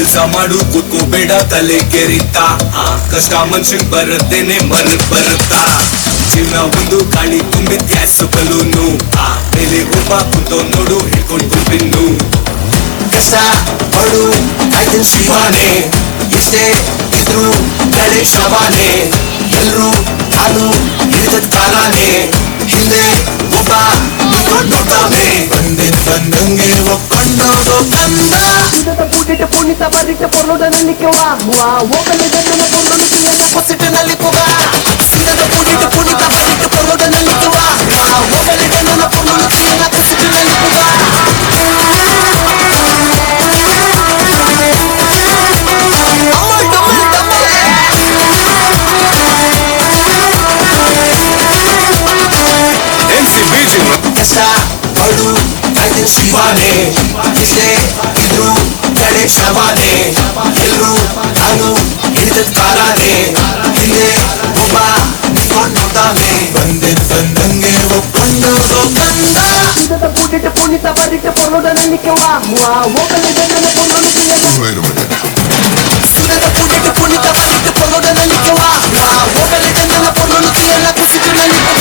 ಕೆಲ್ಸ ಮಾಡು ಕೂತ್ಕೋಬೇಡ ತಲೆ ಕೆರಿತಾ ಕಷ್ಟ ಮನ್ಷನ್ ಬರತ್ತೇನೆ ಮರಕ್ ಬರುತ್ತಾ ಜೀವನ ಒಂದು ಗಾಳಿ ತುಂಬಿದ ಗ್ಯಾಸ್ ಬಲೂನು ಮೇಲೆ ಒಬ್ಬ ಕುಂತೋ ನೋಡು ಹಿಡ್ಕೊಂಡು ಬಿನ್ನು ಕಷ್ಟ ಪಡು ಕಾಯ್ತಿನ್ ಶಿವಾನೆ ಎಷ್ಟೇ ಇದ್ರು ಗಣೇಶವಾನೆ ಎಲ್ರು ಹಾಲು ಹಿಡಿದ ಕಾಲಾನೆ ಹಿಂದೆ ಒಬ್ಬ ನೋಡ್ತಾವೆ ಬಂದಂಗೆ ಒಪ್ಕೊಂಡೋಗೋ ಕಂದ ಪೂಟಿಟ್ಟು ಪುಣಿತ ಬರಿಟ್ಟು ಪೊರ್ಲೋಡನಲ್ಲಿ ಕೆವಾ ಹೋಗಲಿದ್ದನ್ನು ಪೊರ್ಲೊನು ಪೊಸಿಟಿನಲ್ಲಿ ಪುಗ ಸಿಗದ ಪೂಟಿಟ್ಟು ಪುಣಿತ ಬರಿಟ್ಟು ಪೊರ್ಲೋಡನಲ್ಲಿ ಕೆವಾ ಹೋಗಲಿದ್ದನ್ನು ಪೊರ್ಲೊನು ಪೊಸಿಟಿನಲ್ಲಿ ಪುಗ ಕಷ್ಟ ಪಡು ಕಾಯ್ತಿನ್ ಶಿವಾನೆ ಎಷ್ಟೇ ಇದ್ರು ಗಣೇಶವಾನೆ ಎಲ್ರು ನಾನು ಹಿಡಿದ ಕಾಲಾನೆ ಹಿಂದೆ ಒಬ್ಬ ನೋಡ್ತಾವೆ ಬಂದಂಗೆ ಒಪ್ಕೊಂಡೋಗೋ ಕಂದ ಪೂಟಿಟ್ಟು ಪುಣಿತ ಬರಿಟ್ಟು ಪೊರ್ಲೋಡನಲ್ಲಿ ಕೆವಾ ಹೋಗಲಿದ್ದನ್ನು ಪೊರ್ಲೊನು ಸುಧದ ಪೂಟಿಟ್ಟು ಪುಣಿತ ಬರಿಟ್ಟು ಪೊರ್ಲೋಡನಲ್ಲಿ ಕೆವಾ ಹೋಗಲಿದ್ದನ್ನು ಪೊರ್ಲೊನು ಕುಸಿಟಿನಲ್ಲಿ ಪುಗ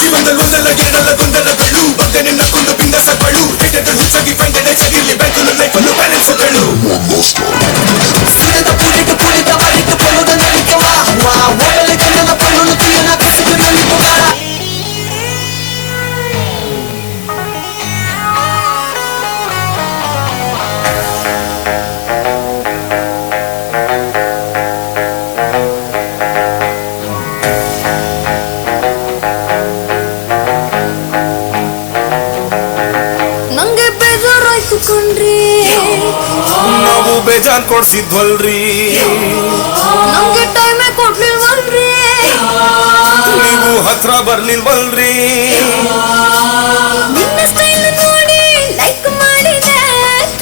ಜೀವನದಲ್ಲಿ ಒಂದಲ್ಲ ಎರಡಲ್ಲ ಗೊಂದಲಗಳು ಬಗ್ಗೆ ನಿನ್ನ ಕೊಂಡು ಬಿಂದಸಗಳು ಹುಚ್ಚಾಗಿ ಫೈಂಡ್ ಸರಿಯಲ್ಲಿ ಬ್ಯಾಂಕು ಲೈಫನ್ನು ಬ್ಯಾಲೆನ್ಸ್ಗಳು ನಾವು ಬೇಜಾನ್ ಕೊಡ್ಸಿದ್ವಲ್ರಿ ನಮ್ಗೆ ಟೈಮೇ ಕೊಡ್ಲಿಲ್ವಲ್ರಿ ನೀವು ಹತ್ರ ಬರ್ಲಿಲ್ವಲ್ರಿ ನಿನ್ನ ಸ್ಟೈಲ್ ನೋಡಿ ಲೈಕ್ ಮಾಡಿದೆ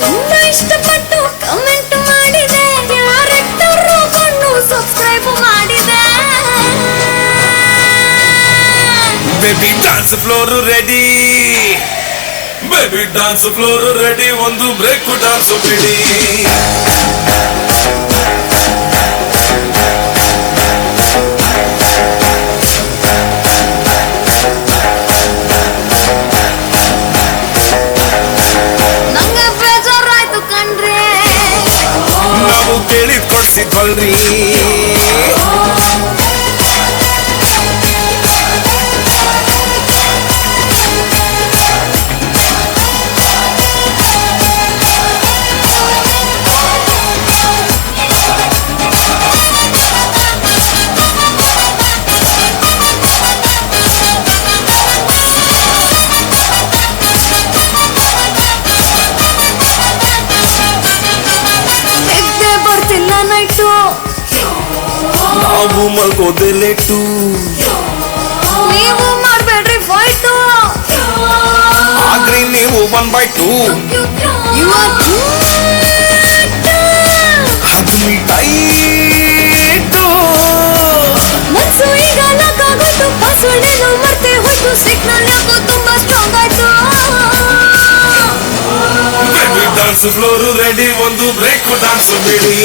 ತುಂಬಾ ಇಷ್ಟಪಟ್ಟು ಕಮೆಂಟ್ ಮಾಡಿದೆ ಯಾರೆಕ್ಟರು ಕೊಂಡು ಸಬ್ಸ್ಕ್ರೈಬ್ ಮಾಡಿದೆ baby dance floor ready baby dance floor ready ಒಂದು ಬ್ರೇಕ್ ಡಾನ್ಸ್ ಬಿಡಿ ನಂಗೆ ಬೇಜಾರಾಯ್ತು ಕಣ್ರಿ ನಾವು ಕೇಳಿದ್ ಕೊಡ್ಸಿದ್ವಲ್ರಿ ನಾವು ಮಲ್ಕೋದೆ ಲೇಟು ನೀವು ಮಾಡ್ಬೇಡ್ರಿ ಫೈಟು ಆಗ್ರಿ ನೀವು 1/2 ಅದು ಟೈಟು ಮನ್ಸು ಈಗ ಲಾಕಾಗೋಯ್ತು ಪಾಸ್ವರ್ಡ್ ಮರ್ತೆ ಹೋಯ್ತು ಸಿಗ್ನಲ್ ಯಾಕೋ ತುಂಬಾ ಸ್ಟ್ರಾಂಗ್ ಆಯ್ತು ಬೇಬಿ ಡಾನ್ಸ್ ಫ್ಲೋರ್ ರೆಡಿ ಒಂದು ಬ್ರೇಕ್ ಡಾನ್ಸ್ ಬಿಡಿ